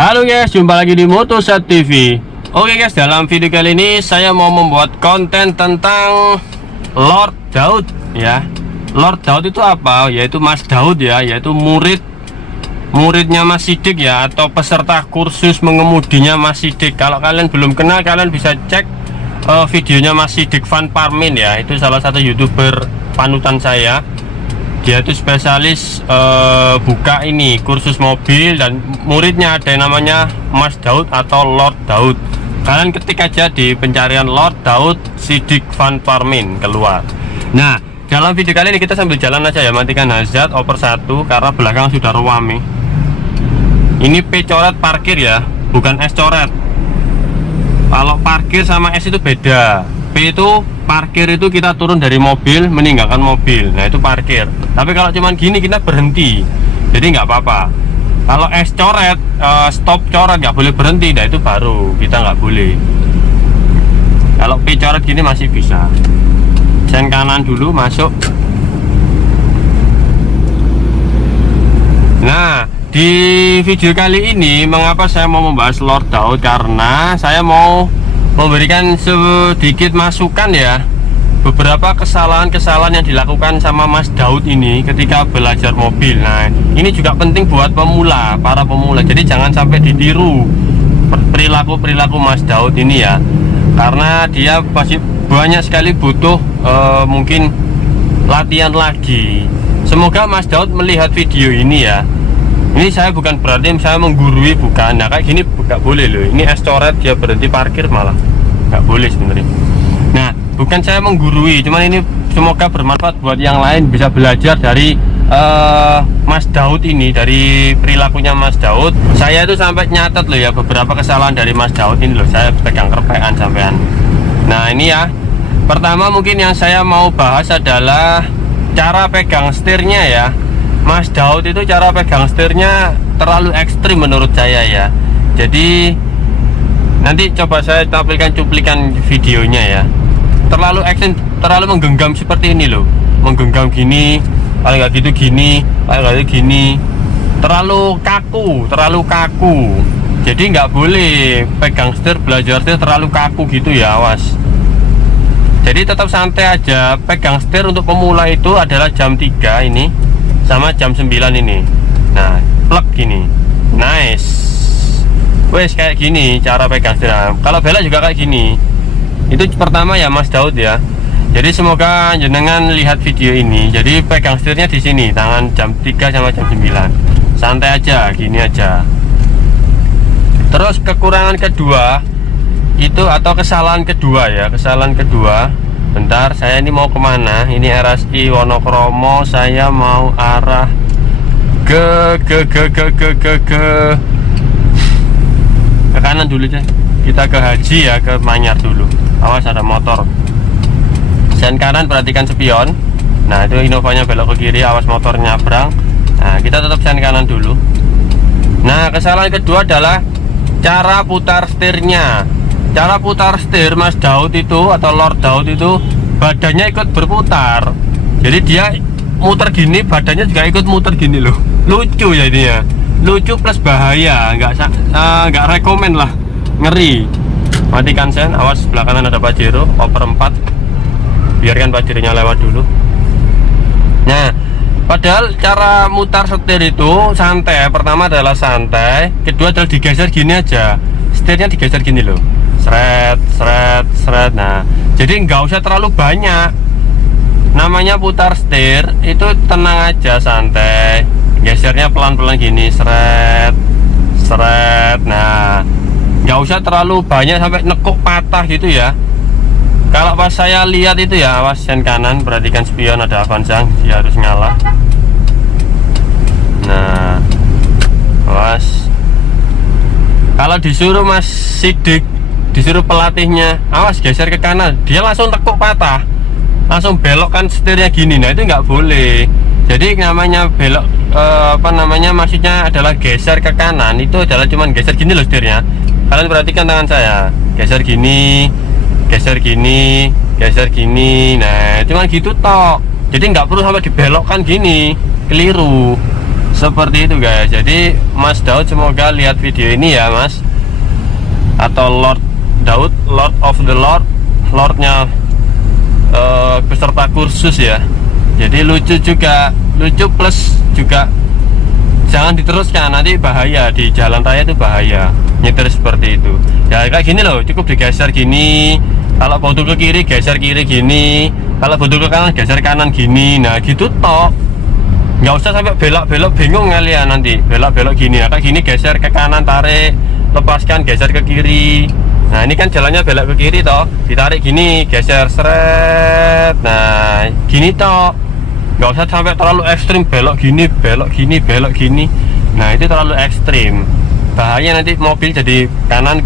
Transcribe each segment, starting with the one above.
Halo guys, jumpa lagi di Motoset TV. Oke guys, dalam video kali ini saya mau membuat konten tentang Lord Daud ya. Lord Daud itu apa? Yaitu Mas Daud ya, yaitu muridnya Mas Sidik ya, atau peserta kursus mengemudinya Mas Sidik. Kalau kalian belum kenal, kalian bisa cek videonya Mas Sidik Van Parmin ya. Itu salah satu YouTuber panutan saya. Dia itu spesialis buka ini kursus mobil, dan muridnya ada yang namanya Mas Daud atau Lord Daud. Kalian ketik aja di pencarian Lord Daud Sidik Van Parmin, keluar. Nah, dalam video kali ini kita sambil jalan aja ya, matikan hazard oper 1 karena belakang sudah ruame. Ini P coret parkir ya, bukan S coret. Kalau parkir sama S itu beda. P itu parkir, itu kita turun dari mobil meninggalkan mobil, nah itu parkir. Tapi kalau cuman gini kita berhenti, jadi nggak apa-apa. Kalau S coret, stop coret, nggak boleh berhenti, nah itu baru kita nggak boleh. Kalau P coret gini masih bisa. Sen kanan dulu masuk. Nah, di video kali ini mengapa saya mau membahas Lord Daud, karena saya mau memberikan sedikit masukan ya, beberapa kesalahan-kesalahan yang dilakukan sama Mas Daud ini ketika belajar mobil. Nah, ini juga penting buat pemula, para pemula. Jadi jangan sampai ditiru perilaku Mas Daud ini ya, karena dia pasti banyak sekali butuh mungkin latihan lagi. Semoga Mas Daud melihat video ini ya. Ini saya bukan berarti saya menggurui, bukan. Nah, kayak gini nggak boleh loh. Ini es coret, dia berhenti parkir malah nggak boleh sebenarnya. Nah, bukan saya menggurui, cuman ini semoga bermanfaat buat yang lain, bisa belajar dari Mas Daud ini, dari perilakunya Mas Daud. Saya itu sampai nyatet loh ya beberapa kesalahan dari Mas Daud ini loh. Saya pegang kerpean sampean. Nah, ini ya. Pertama mungkin yang saya mau bahas adalah cara pegang setirnya ya. Mas Daud itu cara pegang setirnya terlalu ekstrim menurut saya ya. Jadi nanti coba saya tampilkan cuplikan videonya ya. Terlalu ekstrim, terlalu menggenggam seperti ini loh. Menggenggam gini, kalau nggak gitu gini, kalau nggak gitu gini. Terlalu kaku. Jadi nggak boleh pegang setir, belajar setir terlalu kaku gitu ya, awas. Jadi tetap santai aja. Pegang setir untuk pemula itu adalah jam 3 ini sama jam 9 ini. Nah, plug gini. Nice. Wes kayak gini cara pegang setir. Nah, kalau belok juga kayak gini. Itu pertama ya Mas Daud ya. Jadi semoga jenengan lihat video ini. Jadi pegang setirnya di sini, tangan jam 3 sama jam 9. Santai aja, gini aja. Terus kekurangan kedua itu, atau kesalahan kedua ya, kesalahan kedua. Bentar, saya ini mau kemana? Ini RSI Wonokromo, saya mau arah ke kanan dulu aja. Kita ke Haji ya, ke Manyar dulu. Awas ada motor. Sen kanan perhatikan spion. Nah, itu Innovanya belok ke kiri, awas motor nyabrang. Nah, kita tetap sen kanan dulu. Nah, kesalahan kedua adalah cara putar setirnya. Cara putar setir Mas Daud itu, atau Lord Daud itu, badannya ikut berputar. Jadi dia muter gini, badannya juga ikut muter gini loh. Lucu ya ini ya. Lucu plus bahaya. Nggak rekomen lah. Ngeri. Matikan sen, awas sebelah kanan ada Pajero, oper 4. Biarkan Pajeronya lewat dulu. Nah, padahal cara mutar setir itu santai. Pertama adalah santai, kedua adalah digeser gini aja. Setirnya digeser gini loh. Seret. Nah, jadi nggak usah terlalu banyak. Namanya putar setir itu tenang aja, santai. Gesernya pelan-pelan gini, seret. Nah, nggak usah terlalu banyak sampai nekuk patah gitu ya. Kalau pas saya lihat itu ya, awas sen kanan, perhatikan spion ada Avanza, dia harus ngalah. Nah, awas. Kalau disuruh Mas Sidik, disuruh pelatihnya, awas geser ke kanan, dia langsung tekuk patah, langsung belokkan setirnya gini. Nah, itu nggak boleh. Jadi namanya belok, maksudnya adalah geser ke kanan, itu adalah cuman geser gini loh setirnya. Kalian perhatikan tangan saya, geser gini. Nah, cuman gitu toh. Jadi nggak perlu sampai dibelokkan gini, keliru. Seperti itu guys. Jadi Mas Daud semoga lihat video ini ya Mas, atau Lord Daud, Lord of the Lord, Lordnya peserta kursus ya. Jadi lucu juga, lucu plus juga jangan diteruskan, nanti bahaya di jalan raya, itu bahaya nyetir seperti itu ya. Kayak gini loh, cukup digeser gini, kalau butuh ke kiri geser kiri gini, kalau butuh ke kanan geser kanan gini. Nah gitu tok, nggak usah sampai belok-belok, bingung kalian nanti belok-belok gini ya. Kayak gini geser ke kanan, tarik, lepaskan, geser ke kiri. Nah ini kan jalannya belok ke kiri toh, ditarik gini, geser seret. Nah gini toh, nggak usah sampai terlalu ekstrim, belok gini, belok gini, belok gini. Nah itu terlalu ekstrim, bahaya, nanti mobil jadi kanan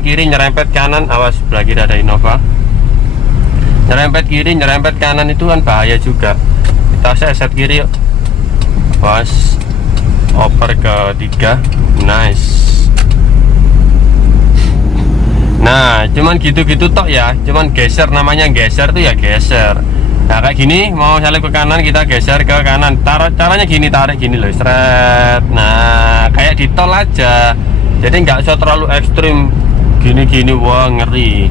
kiri nyerempet kanan. Awas, sebelah kiri ada Innova, nyerempet kiri nyerempet kanan, itu kan bahaya juga. Kita set kiri yuk. Awas, oper ke 3, nice. Nah cuman gitu-gitu tok ya, cuman geser, namanya geser tuh ya geser. Nah kayak gini, mau salib ke kanan kita geser ke kanan, caranya gini, tarik gini loh, seret. Nah kayak di tol aja, jadi nggak usah terlalu ekstrim gini-gini, wah ngeri.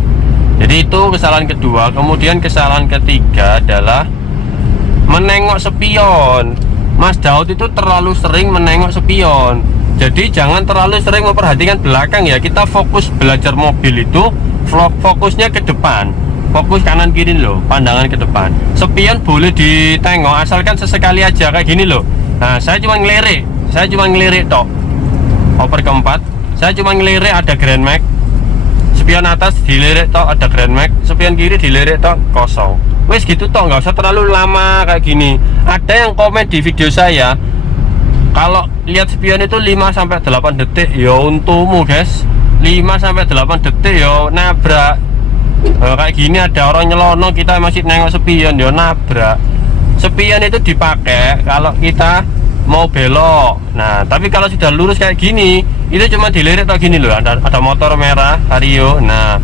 Jadi itu kesalahan kedua. Kemudian kesalahan ketiga adalah menengok spion. Mas Daud itu terlalu sering menengok spion. Jadi jangan terlalu sering memperhatikan belakang ya. Kita fokus belajar mobil itu fokusnya ke depan, fokus kanan kiri loh, pandangan ke depan. Spion boleh ditengok asalkan sesekali aja kayak gini loh. Nah saya cuma ngelirik tok. Oper keempat, saya cuma ngelirik, ada Grand Max. Spion atas dilirik tok, ada Grand Max. Spion kiri dilirik tok, kosong. Wes gitu tok, nggak usah terlalu lama kayak gini. Ada yang komen di video saya, kalau lihat spion itu 5-8 detik, ya untukmu guys. 5-8 detik ya nabrak. Kayak gini ada orang nyelono, kita masih nengok spion, ya nabrak. Spion itu dipakai kalau kita mau belok. Nah tapi kalau sudah lurus kayak gini, itu cuma dilirik atau gini loh, ada motor merah Vario. Nah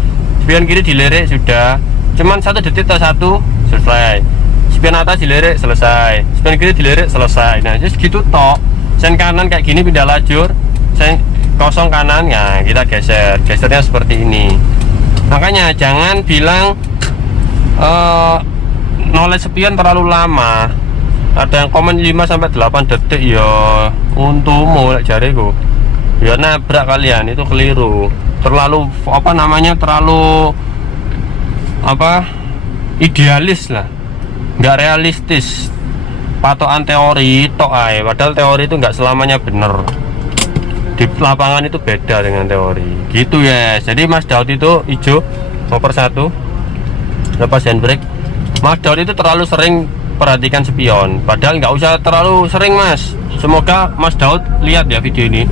spion kiri dilirik, sudah cuman 1 detik atau 1, selesai. Spion atas dilirik, selesai. Spion kiri dilirik, selesai. Nah just gitu tok. Sen kanan kayak gini pindah lajur, sen kosong kanan, ya kita gesernya seperti ini. Makanya jangan bilang noleh spion terlalu lama. Ada yang komen 5-8 detik, ya untukmu jariku, ya nabrak kalian, itu keliru. Terlalu apa namanya, terlalu apa, idealis lah, nggak realistis. Patokan teori tok ae, padahal teori itu nggak selamanya bener. Di lapangan itu beda dengan teori gitu ya. Jadi Mas Daud itu hijau nomor 1, lepas handbrake. Mas Daud itu terlalu sering perhatikan spion, padahal nggak usah terlalu sering Mas. Semoga Mas Daud lihat ya video ini,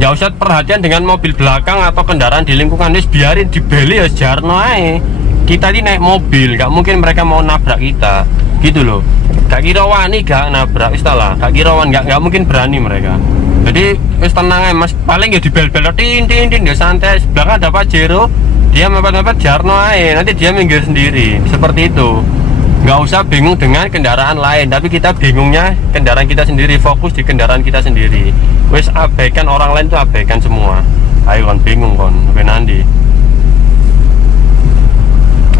nggak usah perhatian dengan mobil belakang atau kendaraan di lingkungan. Wis biarin dibeli ya, jarno ae. Kita ini naik mobil, nggak mungkin mereka mau nabrak kita gitu loh. Gak kira wani gak nabrak, istilah gak kira wani, gak mungkin berani mereka. Jadi wis tenang aja Mas, paling ya dibel-bel tin ya santai. Belakang ada Pajero, dia mepet-mepet jarno aja, nanti dia minggir sendiri. Seperti itu, nggak usah bingung dengan kendaraan lain, tapi kita bingungnya kendaraan kita sendiri, fokus di kendaraan kita sendiri. Wis abaikan orang lain, itu abaikan semua. Ayo kan bingung kon, nanti.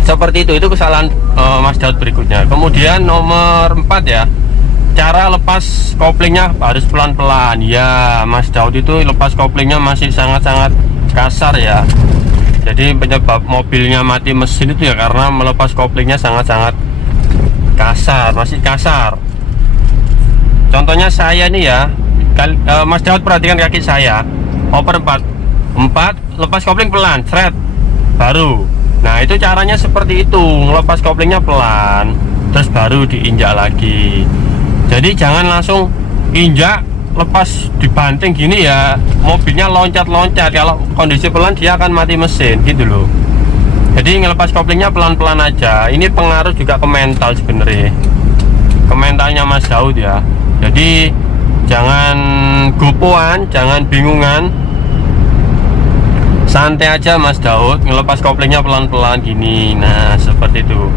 Seperti itu kesalahan Mas Daud berikutnya. Kemudian nomor 4 ya, cara lepas koplingnya harus pelan-pelan ya. Mas Daud itu lepas koplingnya masih sangat-sangat kasar ya. Jadi penyebab mobilnya mati mesin itu ya karena melepas koplingnya sangat-sangat kasar, masih kasar. Contohnya saya nih ya, Mas Daud perhatikan kaki saya, oper 4, lepas kopling pelan, seret, baru. Nah itu caranya seperti itu, ngelepas koplingnya pelan, terus baru diinjak lagi. Jadi jangan langsung injak, lepas dibanting gini ya, mobilnya loncat-loncat. Kalau kondisi pelan dia akan mati mesin gitu loh. Jadi ngelepas koplingnya pelan-pelan aja. Ini pengaruh juga ke mental sebenarnya, ke mentalnya Mas Daud ya. Jadi jangan gopoan, jangan bingungan, santai aja Mas Daud, ngelepas koplingnya pelan-pelan gini. Nah seperti itu.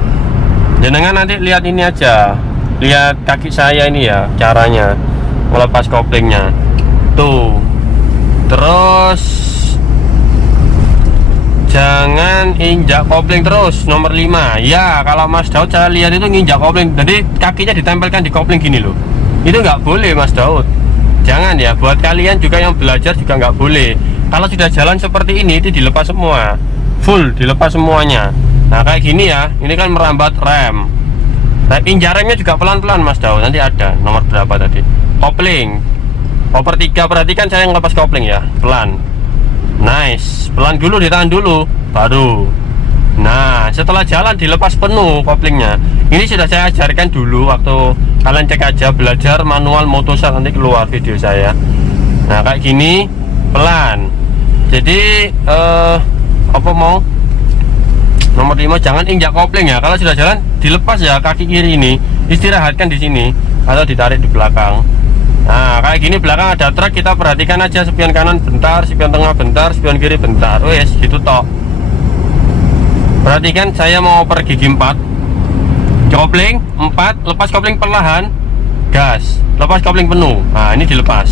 Jangan nanti lihat ini aja, lihat kaki saya ini ya caranya. melepas koplingnya tuh. Terus jangan injak kopling terus, nomor 5 ya. Kalau Mas Daud saya lihat itu nginjak kopling, jadi kakinya ditempelkan di kopling gini loh, itu nggak boleh Mas Daud, jangan ya. Buat kalian juga yang belajar juga nggak boleh. Kalau sudah jalan seperti ini itu dilepas semua, full dilepas semuanya. Nah kayak gini ya, ini kan merambat rem. Nah injak remnya juga pelan-pelan Mas Daud, nanti ada nomor berapa tadi, kopling over 3, perhatikan saya ngelepas kopling ya, pelan. Nice, pelan dulu, ditahan dulu baru. Nah setelah jalan dilepas penuh koplingnya. Ini sudah saya ajarkan dulu waktu kalian cek aja belajar manual Motosat, nanti keluar video saya. Nah kayak gini pelan. Jadi apa mau nomor 5 jangan injak kopling ya. Kalau sudah jalan dilepas ya, kaki kiri ini istirahatkan di sini atau ditarik di belakang. Nah kayak gini belakang ada truk, kita perhatikan aja spion kanan bentar, spion tengah bentar, spion kiri bentar, wes gitu tok. Perhatikan saya mau pergi gigi 4, kopling 4, lepas kopling perlahan, gas, lepas kopling penuh. Nah ini dilepas,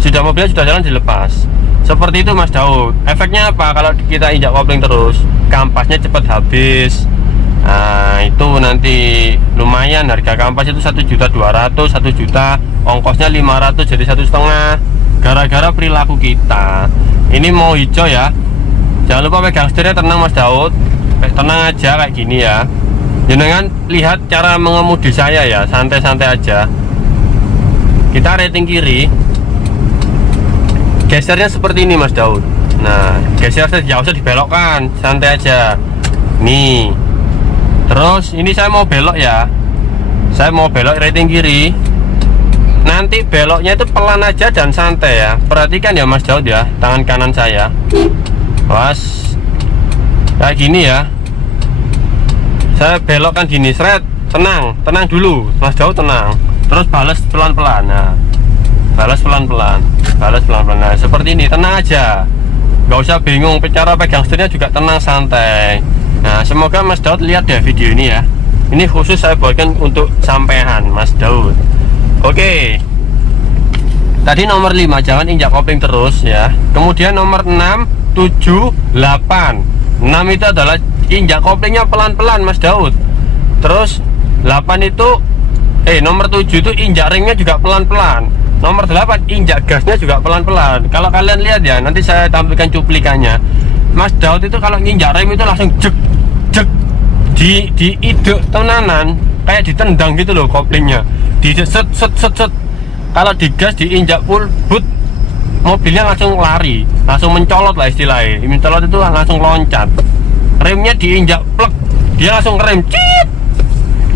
sudah mobilnya sudah jalan dilepas. Seperti itu Mas Daud. Efeknya apa? Kalau kita injak kopling terus, kampasnya cepat habis. Nah itu nanti lumayan, harga kampas itu 1.200.000, 1 juta, ongkosnya 500 jadi 1,5, gara-gara perilaku kita. Ini mau hijau ya, jangan lupa pegang setirnya, tenang Mas Daud, tenang aja kayak gini ya. Jangan lihat cara mengemudi saya ya, santai-santai aja. Kita rating kiri, gesernya seperti ini Mas Daud. Nah geser saja, jauh usah dibelokkan, santai aja nih. Terus ini saya mau belok ya, saya mau belok rating kiri. Nanti beloknya itu pelan aja dan santai ya. Perhatikan ya Mas Daud ya, tangan kanan saya, was kayak gini ya. Saya belokkan gini, seret, tenang, tenang dulu Mas Daud, tenang. Terus balas pelan-pelan. Nah balas pelan-pelan, balas pelan-pelan. Nah seperti ini, tenang aja, nggak usah bingung. Cara pegang setirnya juga tenang, santai. Nah semoga Mas Daud lihat deh video ini ya. Ini khusus saya buatkan untuk sampean Mas Daud. Oke, tadi nomor 5 jangan injak kopling terus ya. Kemudian nomor 6, 7, 8. 6 itu adalah injak koplingnya pelan-pelan Mas Daud. Terus 8 itu nomor 7 itu injak remnya juga pelan-pelan. Nomor 8 injak gasnya juga pelan-pelan. Kalau kalian lihat ya, nanti saya tampilkan cuplikannya. Mas Daud itu kalau nginjak rem itu langsung jek jek, di ide tenanan, kayak ditendang gitu loh koplingnya, di set set set set. Kalau digas diinjak full boot, mobilnya langsung lari, langsung mencolot lah istilahnya. Mencolot itu langsung loncat. Remnya diinjak plek, dia langsung ngerem cit.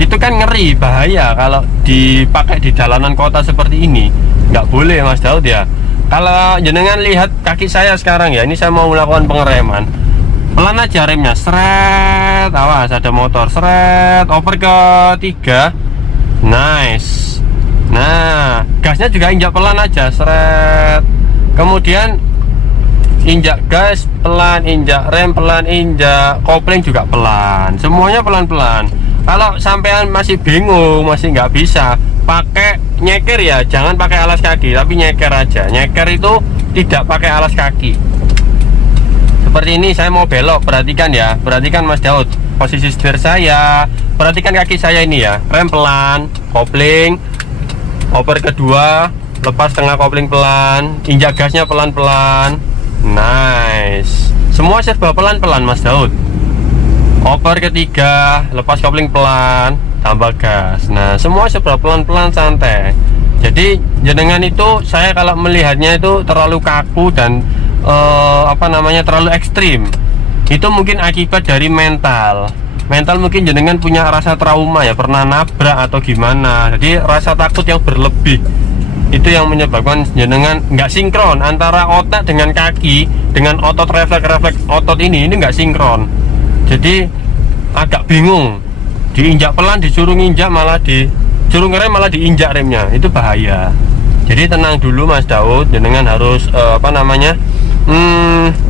Itu kan ngeri, bahaya kalau dipakai di jalanan kota seperti ini. Nggak boleh Mas Daud ya. Kalau jenengan lihat kaki saya sekarang ya, ini saya mau melakukan pengereman, pelan aja remnya, seret, awas ada motor, seret, over ke 3, nice. Nah gasnya juga injak pelan aja, seret. Kemudian injak gas pelan, injak rem pelan, injak kopling juga pelan, semuanya pelan-pelan. Kalau sampean masih bingung, masih nggak bisa pakai nyeker ya, jangan pakai alas kaki, tapi nyeker aja. Nyeker itu tidak pakai alas kaki. Seperti ini saya mau belok, perhatikan ya, perhatikan Mas Daud posisi setir saya, perhatikan kaki saya ini ya, rem pelan, kopling over kedua, lepas tengah kopling pelan, injak gasnya pelan-pelan, nice. Semua serba pelan-pelan Mas Daud. Over ketiga, lepas kopling pelan, tambah gas. Nah semua serba pelan-pelan, santai. Jadi jenengan itu, saya kalau melihatnya itu terlalu kaku dan terlalu ekstrim. Itu mungkin akibat dari mental mungkin jenengan punya rasa trauma ya, pernah nabrak atau gimana. Jadi rasa takut yang berlebih itu yang menyebabkan jenengan nggak sinkron antara otak dengan kaki, dengan otot refleks otot ini nggak sinkron. Jadi agak bingung, diinjak pelan disuruh nginjak, malah disuruh ngerem malah diinjak remnya, itu bahaya. Jadi tenang dulu Mas Daud, jenengan harus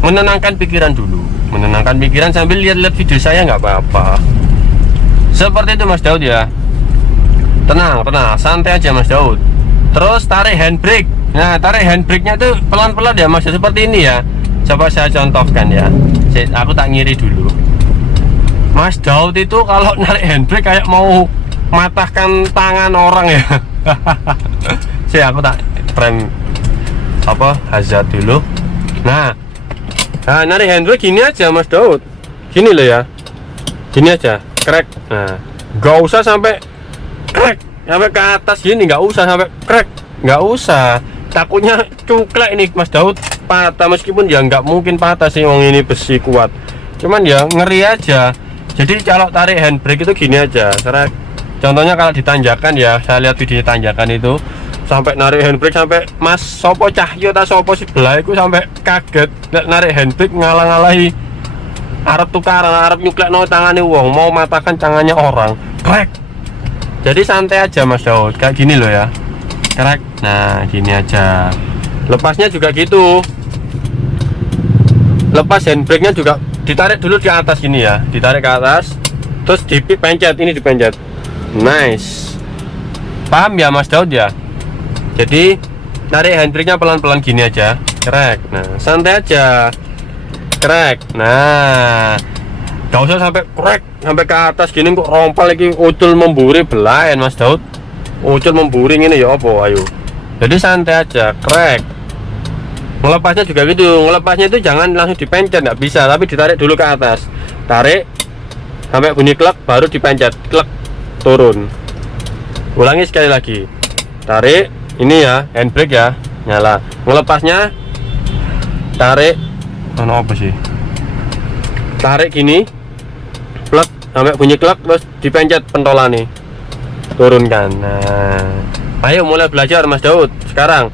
menenangkan pikiran dulu, menenangkan pikiran sambil lihat-lihat video saya, nggak apa-apa. Seperti itu Mas Daud ya, tenang, santai aja Mas Daud. Terus tarik handbrake. Nah, tarik handbrake-nya tuh pelan-pelan ya Mas, seperti ini ya. Coba saya contohkan ya. Aku tak ngiri dulu. Mas Daud itu kalau narik handbrake kayak mau matahkan tangan orang ya. Aku tak rem hazard dulu. Nah, narik handbrake gini aja Mas Daud. Gini loh ya. Gini aja, crack. Nah, nggak usah sampai crack, sampai ke atas gini, nggak usah sampai crack, nggak usah. Takutnya cuklek ini Mas Daud, patah, meskipun ya nggak mungkin patah sih, wong ini besi kuat. Cuman ya ngeri aja. Jadi kalau tarik handbrake itu gini aja. Karena contohnya kalau ditanjakan ya, saya lihat video tanjakan itu sampai narik handbrake sampai Mas Sopo Cahyo ta Sopo sebelah itu sampai kaget narik handbrake ngalang-ngalahi arep tukaran, arep nyuklek no tangannya wong, mau matahkan tangannya orang, crack. Jadi santai aja Mas Daud, kayak gini loh ya, crack. Nah gini aja. Lepasnya juga gitu. Lepas handbrake nya juga ditarik dulu di atas gini ya, ditarik ke atas, terus dipencet, ini dipencet. Nice. Paham ya Mas Daud ya? Jadi tarik handbrake nya pelan-pelan gini aja, crack. Nah santai aja, crack. Nah gak usah sampai crack sampai ke atas gini kok rompal lagi, ucul memburi belain Mas Daud, ucul memburi ini ya apa, ayo. Jadi santai aja, crack. Melepasnya juga gitu, melepasnya itu jangan langsung dipencet, nggak bisa, tapi ditarik dulu ke atas, tarik sampai bunyi klek baru dipencet, klek, turun. Ulangi sekali lagi, tarik ini ya, handbrake ya, nyala. Melepasnya tarik, mana apa sih, tarik gini, plek sampai bunyi klek, terus dipencet pentolan nih, turunkan. Nah ayo mulai belajar Mas Daud sekarang.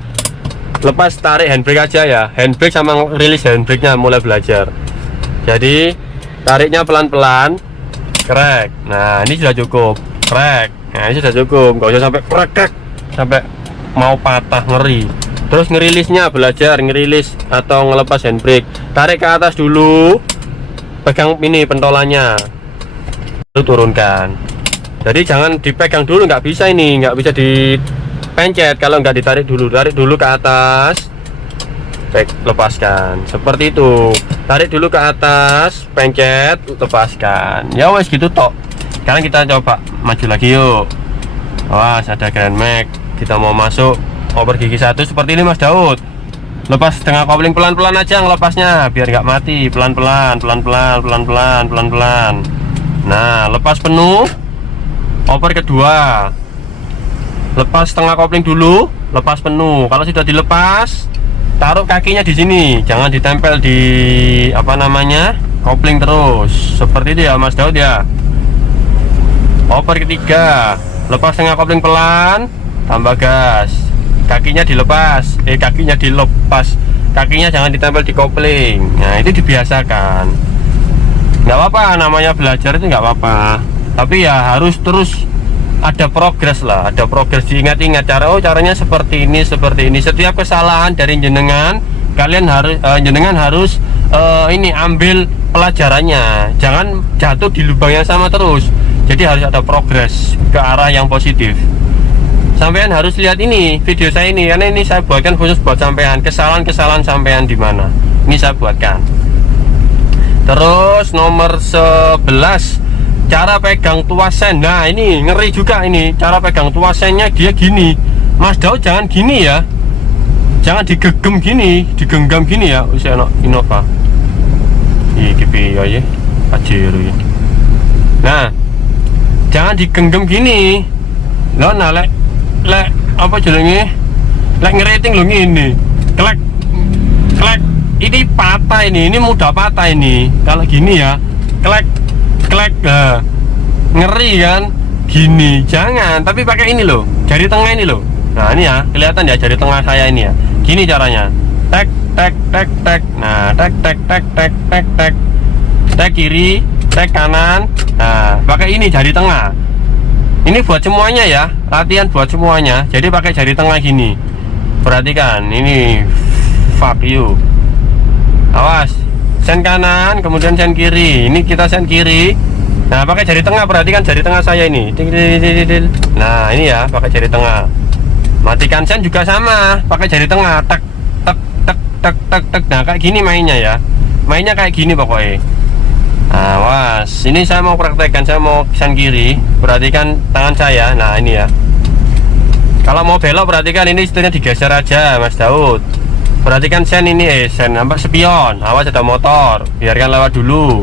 Lepas tarik handbrake aja ya, handbrake sama rilis handbrake nya mulai belajar. Jadi tariknya pelan-pelan, crack. Nah ini sudah cukup, crack. Nah ini sudah cukup, nggak usah sampai crack sampai mau patah, ngeri. Terus ngerilisnya belajar ngerilis atau ngelepas handbrake, tarik ke atas dulu, pegang ini pentolannya, lalu turunkan. Jadi jangan dipegang dulu, nggak bisa ini, nggak bisa dipencet kalau nggak ditarik dulu. Tarik dulu ke atas, lepaskan, seperti itu. Tarik dulu ke atas, pencet, lepaskan. Ya wes gitu tok. Sekarang kita coba maju lagi yuk. Wah ada Grand Max, kita mau masuk over gigi 1 seperti ini Mas Daud. Lepas tengah kopling pelan-pelan aja ngelepasnya biar nggak mati, pelan-pelan, pelan-pelan, pelan-pelan, pelan-pelan. Nah lepas penuh, over kedua, lepas tengah kopling dulu, lepas penuh. Kalau sudah dilepas, taruh kakinya di sini, jangan ditempel di kopling terus, seperti itu ya Mas Daud ya. Over ketiga, lepas tengah kopling pelan, tambah gas, kakinya dilepas, kakinya jangan ditempel di kopling. Nah itu dibiasakan, nggak apa-apa, namanya belajar itu nggak apa-apa, tapi ya harus terus ada progres lah, ada progres. Diingat-ingat caranya seperti ini. Setiap kesalahan dari jenengan, kalian harus ambil pelajarannya, jangan jatuh di lubang yang sama terus. Jadi harus ada progres ke arah yang positif. Sampean harus lihat ini video saya ini, karena ini saya buatkan khusus buat sampean, kesalahan sampean di mana ini saya buatkan. Terus nomor 11, cara pegang tuas sen. Nah ini ngeri juga, ini cara pegang tuas sennya dia gini Mas Daud, jangan gini ya, jangan digenggam gini ya. Usia Innova iki piye ya Pajero. Nah jangan digenggam gini loh. Nah lek apa jenenge, lek ngerating lo ngini, klek, ini patah, ini mudah patah ini kalau gini ya, klek, ngeri kan gini. Jangan, tapi pakai ini loh, jari tengah ini loh. Nah ini ya, kelihatan ya jari tengah saya ini ya, gini caranya, tek. Nah tek kiri, tek kanan. Nah pakai ini jari tengah. Ini buat semuanya ya, latihan buat semuanya. Jadi pakai jari tengah gini, perhatikan ini, fuck you. Awas, sen kanan kemudian sen kiri, ini kita sen kiri. Nah pakai jari tengah, perhatikan jari tengah saya ini. Nah ini ya, pakai jari tengah. Matikan sen juga sama, pakai jari tengah, tek tek tek tek tek tek. Nah kayak gini mainnya ya, mainnya kayak gini pokoknya. Nah was, ini saya mau praktekkan, saya mau sen kiri, perhatikan tangan saya. Nah ini ya, kalau mau belok perhatikan ini setirnya digeser aja Mas Daud. Perhatikan sen ini, sen nampak spion, awas ada motor, biarkan lewat dulu.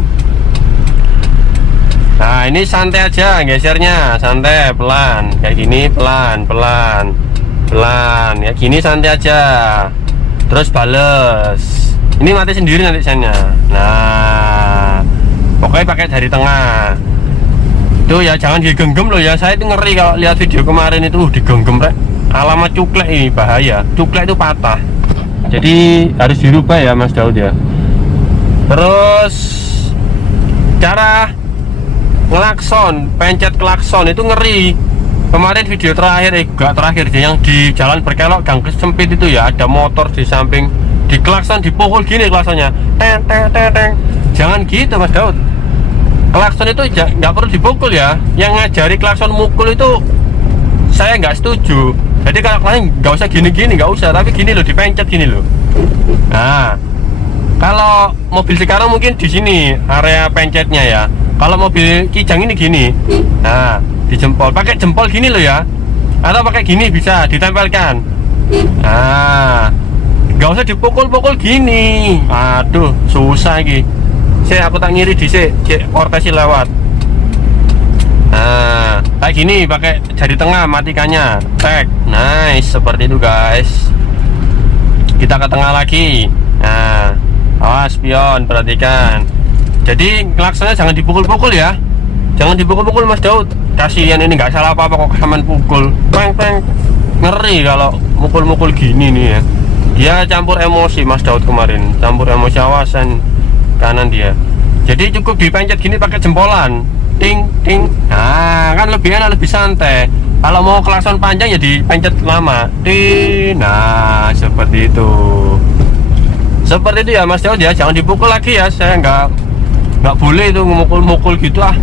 Nah ini santai aja gesernya, santai, pelan, kayak gini, pelan, pelan, pelan, ya gini santai aja. Terus bales, ini mati sendiri nanti sennya. Nah pokoknya pakai jari tengah. Tuh ya jangan digenggam loh ya, saya itu ngeri kalau lihat video kemarin itu digenggam rek. Alamat cuklek ini bahaya, cuklek itu patah. Jadi harus dirubah ya Mas Daud ya. Terus cara ngelakson, pencet klakson itu ngeri. Kemarin video terakhir, gak terakhir sih, yang di jalan berkelok gang sempit itu ya, ada motor di samping, di klakson dipukul gini klaksonnya, teng teng teng teng. Jangan gitu Mas Daud. Klakson itu nggak perlu dipukul ya. Yang ngajari klakson mukul itu saya nggak setuju. Jadi kalau kalian nggak usah gini-gini, nggak usah, tapi gini loh, dipencet gini loh. Nah, kalau mobil sekarang mungkin di sini area pencetnya ya. Kalau mobil Kijang ini gini, nah di jempol, pakai jempol gini loh ya, atau pakai gini bisa ditempelkan. Nah, nggak usah dipukul-pukul gini. Aduh, susah lagi. Aku tak ngiri di ortesi lewat. Nah, kayak gini pakai jari tengah, matikannya, tek, nice, seperti itu guys. Kita ke tengah lagi. Nah, awas spion, perhatikan. Jadi klaksonnya jangan dipukul-pukul ya, jangan dipukul-pukul Mas Daud. Kasihan ini nggak salah apa-apa kok kesamaan pukul, peng peng. Ngeri kalau mukul-mukul gini nih ya. Dia campur emosi Mas Daud kemarin, campur emosi, awasan kanan dia. Jadi cukup dipencet gini pakai jempolan, ting ting. Nah kan lebih enak, lebih santai. Kalau mau klakson panjang ya dipencet lama, ting. Nah seperti itu. Seperti itu ya Mas Daud ya, jangan dipukul lagi ya. Saya nggak boleh itu mukul-mukul gitu ah,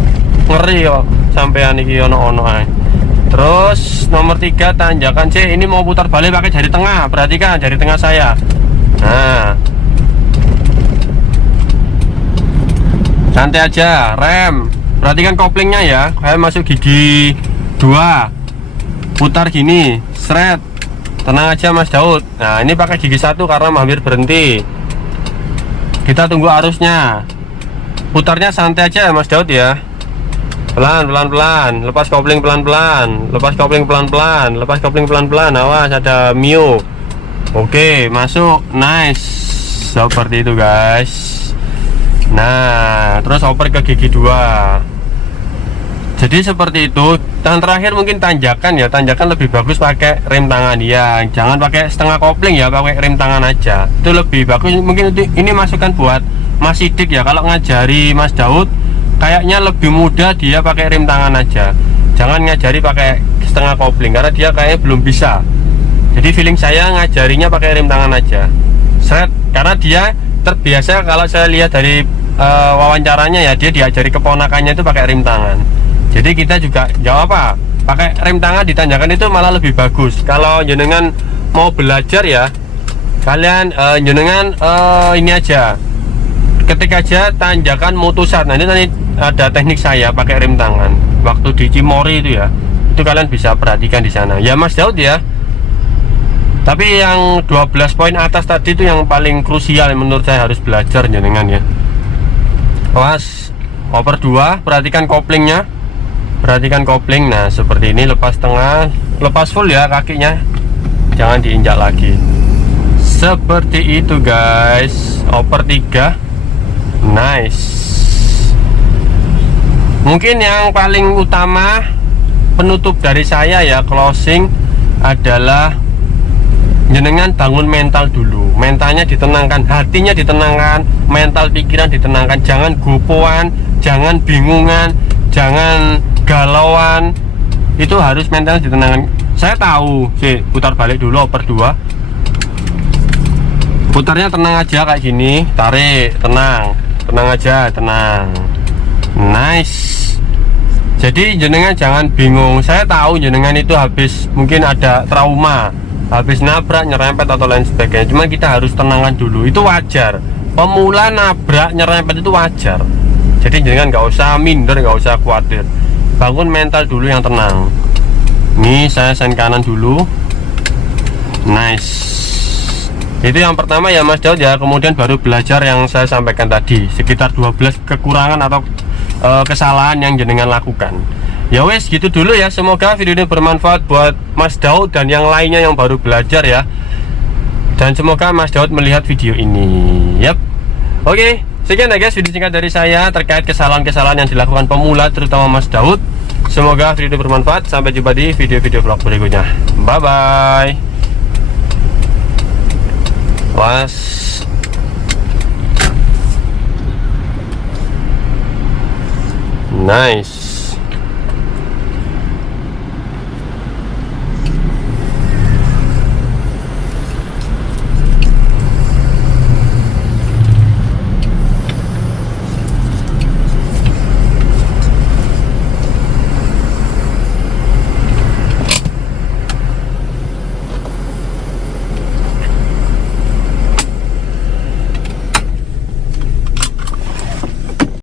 ngeri kok sampean iki ono-ono ae. Terus nomor 3 tanjakan C, ini mau putar balik pakai jari tengah, perhatikan jari tengah saya. Nah santai aja, rem, perhatikan koplingnya ya, saya masuk gigi 2, putar gini, seret, tenang aja Mas Daud. Nah ini pakai gigi 1 karena hampir berhenti. Kita tunggu arusnya, putarnya santai aja Mas Daud ya, pelan pelan pelan, lepas kopling pelan pelan, lepas kopling pelan pelan, lepas kopling pelan pelan. Awas ada Mio. Oke masuk, nice, seperti itu guys. Nah terus oper ke gigi 2. Jadi seperti itu. Dan terakhir mungkin tanjakan ya, tanjakan lebih bagus pakai rem tangan ya, jangan pakai setengah kopling ya, pakai rem tangan aja, itu lebih bagus. Mungkin ini masukan buat Mas Sidik ya, kalau ngajari Mas Daud kayaknya lebih mudah dia pakai rem tangan aja, jangan ngajari pakai setengah kopling karena dia kayaknya belum bisa. Jadi feeling saya ngajarinya pakai rem tangan aja, seret, karena dia terbiasa. Kalau saya lihat dari wawancaranya ya, dia diajari keponakannya itu pakai rem tangan. Jadi kita juga jawab apa, pakai rem tangan di tanjakan itu malah lebih bagus. Kalau jenengan mau belajar ya, kalian jenengan ini aja, ketik aja tanjakan Mutusat. Nah ini tadi ada teknik saya pakai rem tangan waktu di Cimori itu ya, itu kalian bisa perhatikan di sana ya Mas Daud ya. Tapi yang 12 poin atas tadi itu yang paling krusial menurut saya, harus belajar jenengan ya. Awas oper 2, perhatikan koplingnya, perhatikan kopling. Nah seperti ini, lepas tengah, lepas full ya kakinya, jangan diinjak lagi. Seperti itu guys. Oper 3, nice. Mungkin yang paling utama penutup dari saya ya, closing, adalah jenengan bangun mental dulu, mentalnya ditenangkan, hatinya ditenangkan, mental pikiran ditenangkan. Jangan gopoan, jangan bingungan, jangan galauan, itu harus mental ditenangkan. Saya tahu sih, putar balik dulu oper 2, putarnya tenang aja kayak gini, tarik, tenang, tenang aja, tenang, nice. Jadi jenengan jangan bingung. Saya tahu jenengan itu habis mungkin ada trauma, habis nabrak, nyerempet atau lain sebagainya. Cuma kita harus tenangkan dulu. Itu wajar. Pemula nabrak, nyerempet itu wajar. Jadi jenengan nggak usah minder, nggak usah khawatir. Bangun mental dulu yang tenang. Ini saya sen kanan dulu. Nice. Itu yang pertama ya Mas Daud ya. Kemudian baru belajar yang saya sampaikan tadi, sekitar 12 kekurangan atau kesalahan yang jenengan lakukan. Ya wes gitu dulu ya. Semoga video ini bermanfaat buat Mas Daud dan yang lainnya yang baru belajar ya. Dan semoga Mas Daud melihat video ini. Yap. Oke, sekian ya guys video singkat dari saya terkait kesalahan-kesalahan yang dilakukan pemula terutama Mas Daud. Semoga video ini bermanfaat. Sampai jumpa di video-video vlog berikutnya. Bye bye. Was. Nice.